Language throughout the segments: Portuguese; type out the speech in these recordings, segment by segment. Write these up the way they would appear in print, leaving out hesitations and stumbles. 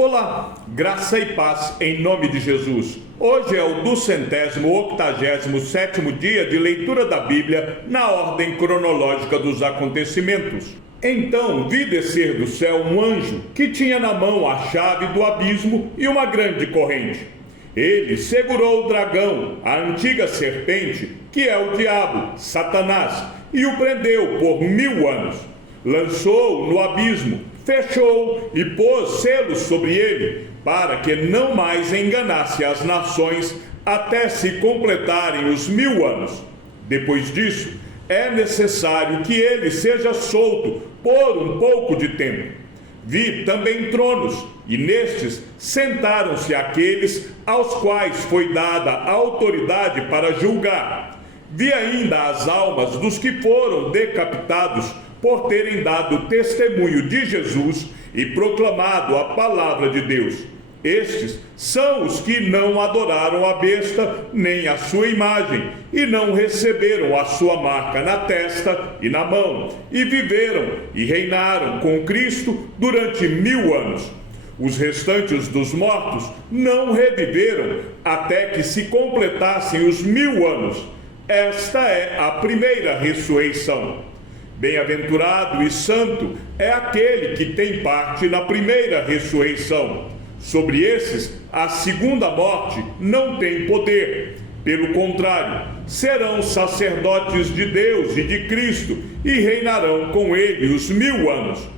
Olá, graça e paz em nome de Jesus. Hoje é o 287º dia de leitura da Bíblia na ordem cronológica dos acontecimentos. Então vi descer do céu um anjo que tinha na mão a chave do abismo e uma grande corrente. Ele segurou o dragão, a antiga serpente, que é o diabo, Satanás, e o prendeu por 1000 anos. Lançou-o no abismo, fechou e pôs selos sobre ele, para que não mais enganasse as nações até se completarem os 1000 anos. Depois disso, é necessário que ele seja solto por um pouco de tempo. Vi também tronos, e nestes sentaram-se aqueles aos quais foi dada a autoridade para julgar. Vi ainda as almas dos que foram decapitados por terem dado testemunho de Jesus e proclamado a palavra de Deus. Estes são os que não adoraram a besta nem a sua imagem, e não receberam a sua marca na testa e na mão, e viveram e reinaram com Cristo durante 1000 anos. Os restantes dos mortos não reviveram até que se completassem os 1000 anos. Esta é a primeira ressurreição. Bem-aventurado e santo é aquele que tem parte na primeira ressurreição. Sobre esses, a segunda morte não tem poder. Pelo contrário, serão sacerdotes de Deus e de Cristo e reinarão com ele os 1000 anos.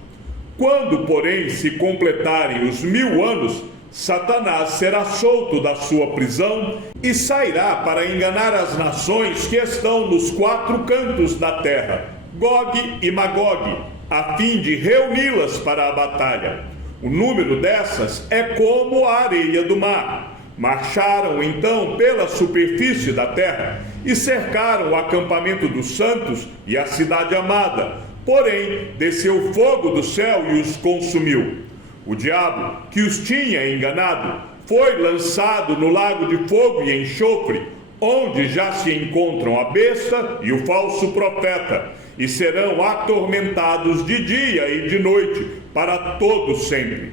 Quando, porém, se completarem os 1000 anos, Satanás será solto da sua prisão e sairá para enganar as nações que estão nos 4 cantos da terra, Gog e Magog, a fim de reuni-las para a batalha. O número dessas é como a areia do mar. Marcharam então pela superfície da terra e cercaram o acampamento dos santos e a cidade amada. Porém, desceu fogo do céu e os consumiu. O diabo, que os tinha enganado, foi lançado no lago de fogo e enxofre, onde já se encontram a besta e o falso profeta, e serão atormentados de dia e de noite, para todo sempre.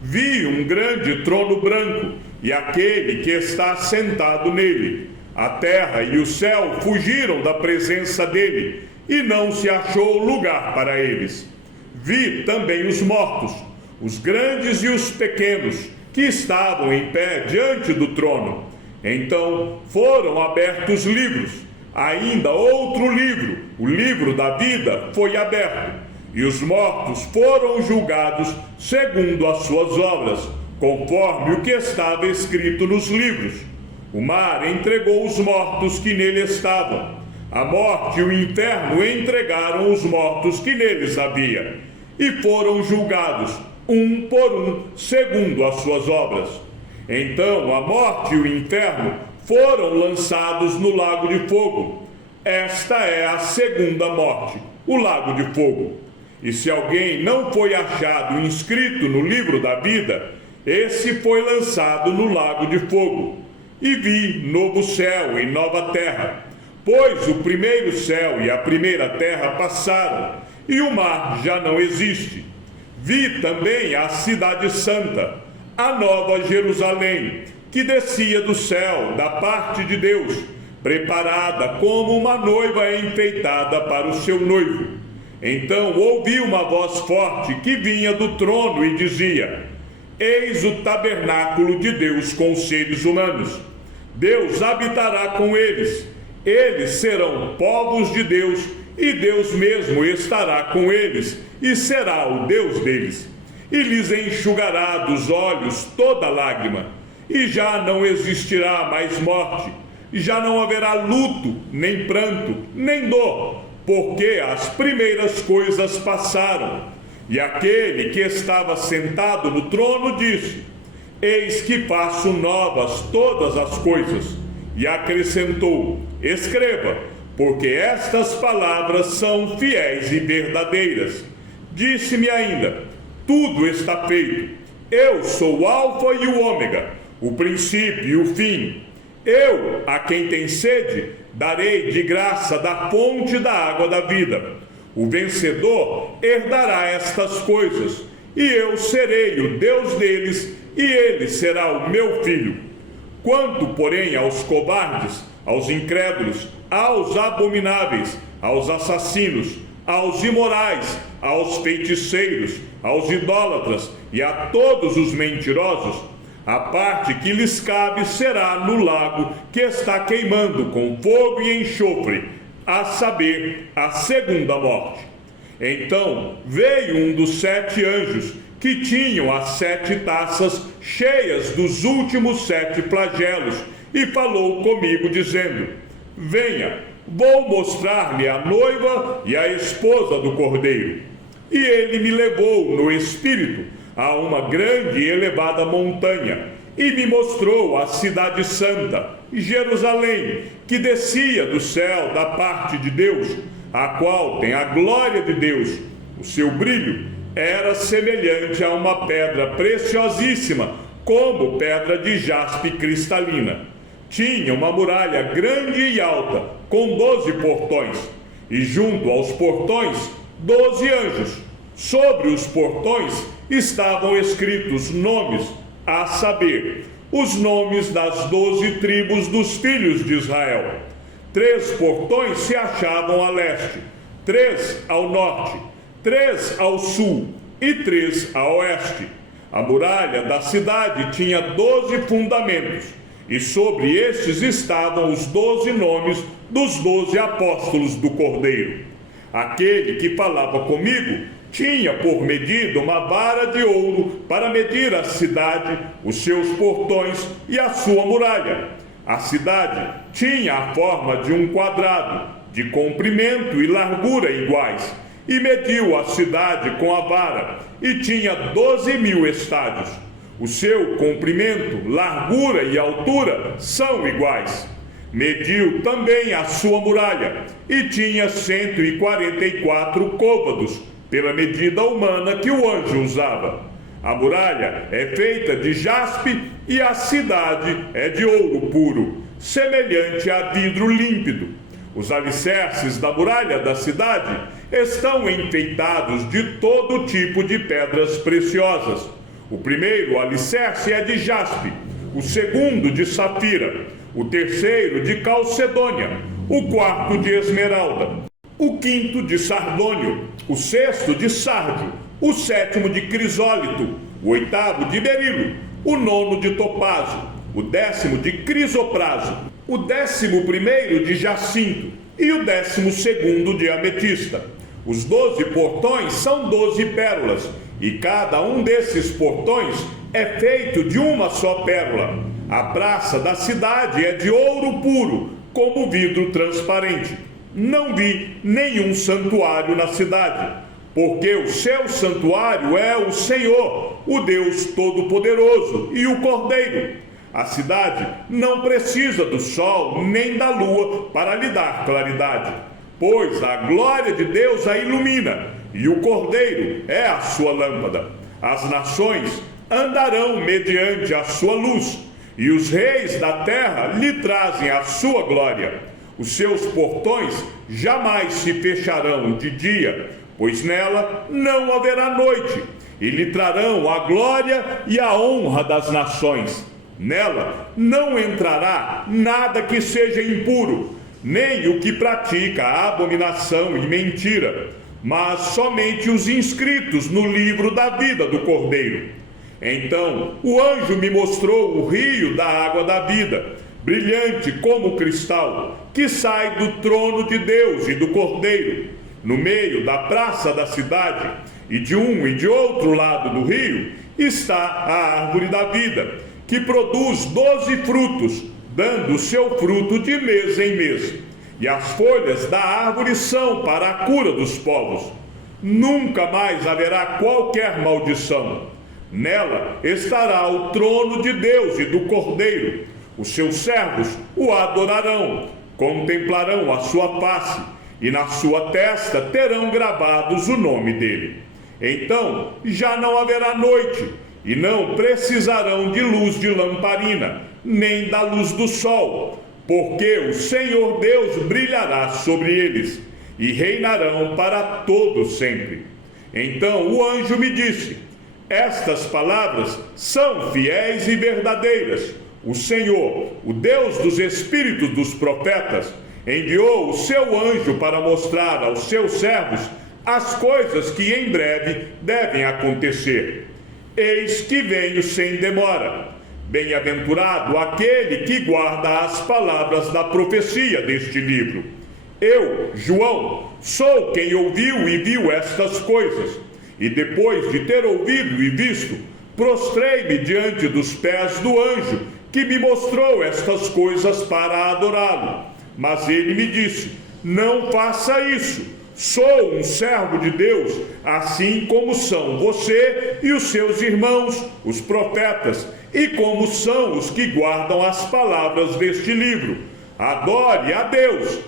Vi um grande trono branco, e aquele que está sentado nele. A terra e o céu fugiram da presença dele, e não se achou lugar para eles. Vi também os mortos, os grandes e os pequenos, que estavam em pé diante do trono. Então foram abertos livros. Ainda outro livro, o livro da vida, foi aberto, e os mortos foram julgados segundo as suas obras, conforme o que estava escrito nos livros. O mar entregou os mortos que nele estavam. A morte e o inferno entregaram os mortos que neles havia, e foram julgados, um por um, segundo as suas obras. Então a morte e o inferno foram lançados no lago de fogo. Esta é a segunda morte, o lago de fogo. E se alguém não foi achado inscrito no livro da vida, esse foi lançado no lago de fogo. E vi novo céu e nova terra, pois o primeiro céu e a primeira terra passaram, e o mar já não existe. Vi também a cidade santa, a nova Jerusalém, que descia do céu, da parte de Deus, preparada como uma noiva enfeitada para o seu noivo. Então ouvi uma voz forte que vinha do trono e dizia: Eis o tabernáculo de Deus com os seres humanos. Deus habitará com eles. Eles serão povos de Deus, e Deus mesmo estará com eles, e será o Deus deles. E lhes enxugará dos olhos toda lágrima. E já não existirá mais morte, já não haverá luto, nem pranto, nem dor, porque as primeiras coisas passaram. E aquele que estava sentado no trono disse: Eis que faço novas todas as coisas. E acrescentou: Escreva, porque estas palavras são fiéis e verdadeiras. Disse-me ainda: Tudo está feito. Eu sou o Alfa e o Ômega, o princípio e o fim. Eu, a quem tem sede, darei de graça da fonte da água da vida. O vencedor herdará estas coisas, e eu serei o Deus deles, e ele será o meu filho. Quanto, porém, aos cobardes, aos incrédulos, aos abomináveis, aos assassinos, aos imorais, aos feiticeiros, aos idólatras e a todos os mentirosos, a parte que lhes cabe será no lago que está queimando com fogo e enxofre, a saber, a segunda morte. Então veio um dos 7 anjos, que tinham as 7 taças cheias dos últimos 7 flagelos, e falou comigo, dizendo: venha, vou mostrar-lhe a noiva e a esposa do Cordeiro. E ele me levou no espírito a uma grande e elevada montanha, e me mostrou a cidade santa, Jerusalém, que descia do céu da parte de Deus, a qual tem a glória de Deus. O seu brilho era semelhante a uma pedra preciosíssima, como pedra de jaspe cristalina. Tinha uma muralha grande e alta, com 12 portões, e junto aos portões 12 anjos. Sobre os portões estavam escritos nomes, a saber, os nomes das 12 tribos dos filhos de Israel. 3 portões se achavam a leste, 3 ao norte, 3 ao sul e 3 a oeste. A muralha da cidade tinha 12 fundamentos, e sobre estes estavam os 12 nomes dos 12 apóstolos do Cordeiro. Aquele que falava comigo tinha por medida uma vara de ouro para medir a cidade, os seus portões e a sua muralha. A cidade tinha a forma de um quadrado, de comprimento e largura iguais, e mediu a cidade com a vara, e tinha 12.000 estádios. O seu comprimento, largura e altura são iguais. Mediu também a sua muralha, e tinha 144 côvados, pela medida humana que o anjo usava. A muralha é feita de jaspe e a cidade é de ouro puro, semelhante a vidro límpido. Os alicerces da muralha da cidade estão enfeitados de todo tipo de pedras preciosas. O primeiro alicerce é de jaspe, o segundo de safira, o terceiro de calcedônia, o quarto de esmeralda, o quinto de sardônio, o sexto de sárdio, o sétimo de crisólito, o oitavo de berilo, o nono de topázio, o 10º de crisopraso, o 11º de jacinto e o 12º de ametista. Os 12 portões são 12 pérolas, e cada um desses portões é feito de uma só pérola. A praça da cidade é de ouro puro, como vidro transparente. Não vi nenhum santuário na cidade, porque o seu santuário é o Senhor, o Deus Todo-Poderoso, e o Cordeiro. A cidade não precisa do sol nem da lua para lhe dar claridade, pois a glória de Deus a ilumina, e o Cordeiro é a sua lâmpada. As nações andarão mediante a sua luz, e os reis da terra lhe trazem a sua glória. Os seus portões jamais se fecharão de dia, pois nela não haverá noite, e lhe trarão a glória e a honra das nações. Nela não entrará nada que seja impuro, nem o que pratica a abominação e mentira, mas somente os inscritos no livro da vida do Cordeiro. Então o anjo me mostrou o rio da água da vida, brilhante como cristal, que sai do trono de Deus e do Cordeiro. No meio da praça da cidade, e de um e de outro lado do rio, está a árvore da vida, que produz 12 frutos, dando o seu fruto de mês em mês. E as folhas da árvore são para a cura dos povos. Nunca mais haverá qualquer maldição. Nela estará o trono de Deus e do Cordeiro. Os seus servos o adorarão, contemplarão a sua face, e na sua testa terão gravados o nome dele. Então já não haverá noite, e não precisarão de luz de lamparina, nem da luz do sol, porque o Senhor Deus brilhará sobre eles, e reinarão para todo sempre. Então o anjo me disse: Estas palavras são fiéis e verdadeiras. O Senhor, o Deus dos espíritos dos profetas, enviou o seu anjo para mostrar aos seus servos as coisas que em breve devem acontecer. Eis que venho sem demora. Bem-aventurado aquele que guarda as palavras da profecia deste livro. Eu, João, sou quem ouviu e viu estas coisas, e depois de ter ouvido e visto, prostrei-me diante dos pés do anjo que me mostrou estas coisas para adorá-lo. Mas ele me disse: não faça isso. Sou um servo de Deus, assim como são você e os seus irmãos, os profetas, e como são os que guardam as palavras deste livro. Adore a Deus.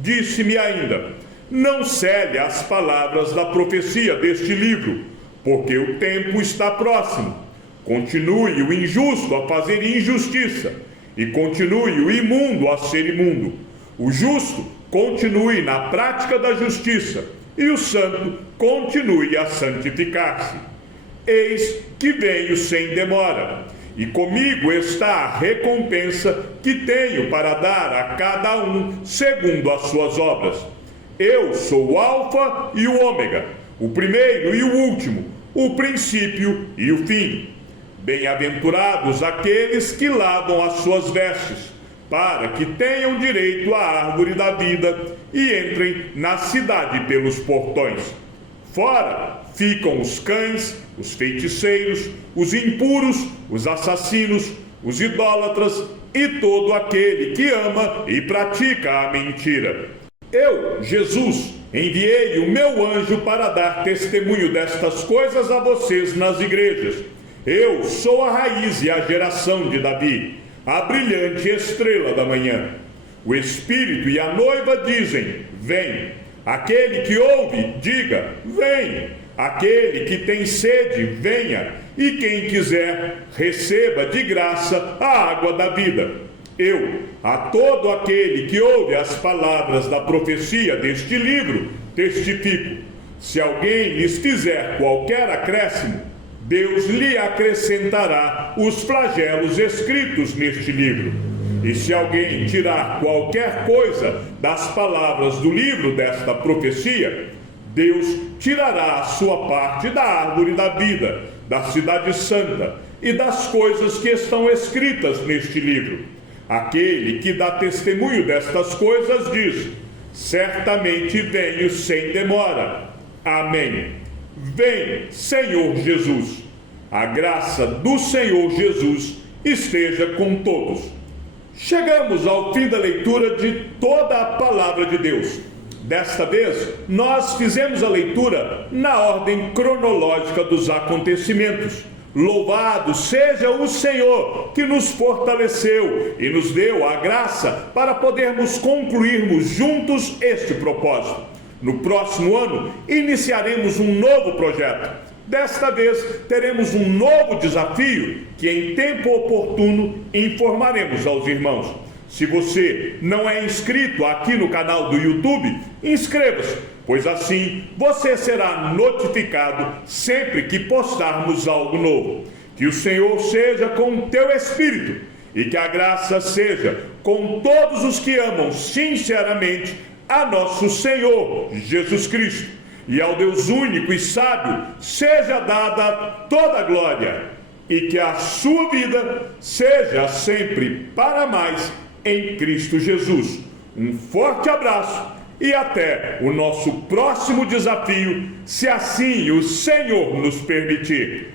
Disse-me ainda: não cele as palavras da profecia deste livro, porque o tempo está próximo. Continue o injusto a fazer injustiça, e continue o imundo a ser imundo. O justo continue na prática da justiça, e o santo continue a santificar-se. Eis que venho sem demora, e comigo está a recompensa que tenho para dar a cada um segundo as suas obras. Eu sou o Alfa e o Ômega, o primeiro e o último, o princípio e o fim. Bem-aventurados aqueles que lavam as suas vestes, para que tenham direito à árvore da vida e entrem na cidade pelos portões. Fora ficam os cães, os feiticeiros, os impuros, os assassinos, os idólatras e todo aquele que ama e pratica a mentira. Eu, Jesus, enviei o meu anjo para dar testemunho destas coisas a vocês nas igrejas. Eu sou a raiz e a geração de Davi, a brilhante estrela da manhã. O Espírito e a noiva dizem: vem. Aquele que ouve, diga: vem. Aquele que tem sede, venha. E quem quiser, receba de graça a água da vida. Eu, a todo aquele que ouve as palavras da profecia deste livro, testifico: se alguém lhes fizer qualquer acréscimo, Deus lhe acrescentará os flagelos escritos neste livro. E se alguém tirar qualquer coisa das palavras do livro desta profecia, Deus tirará a sua parte da árvore da vida, da cidade santa e das coisas que estão escritas neste livro. Aquele que dá testemunho destas coisas diz: certamente venho sem demora. Amém. Vem, Senhor Jesus. A graça do Senhor Jesus esteja com todos. Chegamos ao fim da leitura de toda a palavra de Deus. Desta vez, nós fizemos a leitura na ordem cronológica dos acontecimentos. Louvado seja o Senhor, que nos fortaleceu e nos deu a graça para podermos concluirmos juntos este propósito. No próximo ano, iniciaremos um novo projeto. Desta vez, teremos um novo desafio que, em tempo oportuno, informaremos aos irmãos. Se você não é inscrito aqui no canal do YouTube, inscreva-se, pois assim você será notificado sempre que postarmos algo novo. Que o Senhor seja com o teu espírito e que a graça seja com todos os que amam sinceramente a nosso Senhor Jesus Cristo. E ao Deus único e sábio seja dada toda a glória, e que a sua vida seja sempre para mais em Cristo Jesus. Um forte abraço e até o nosso próximo desafio, se assim o Senhor nos permitir.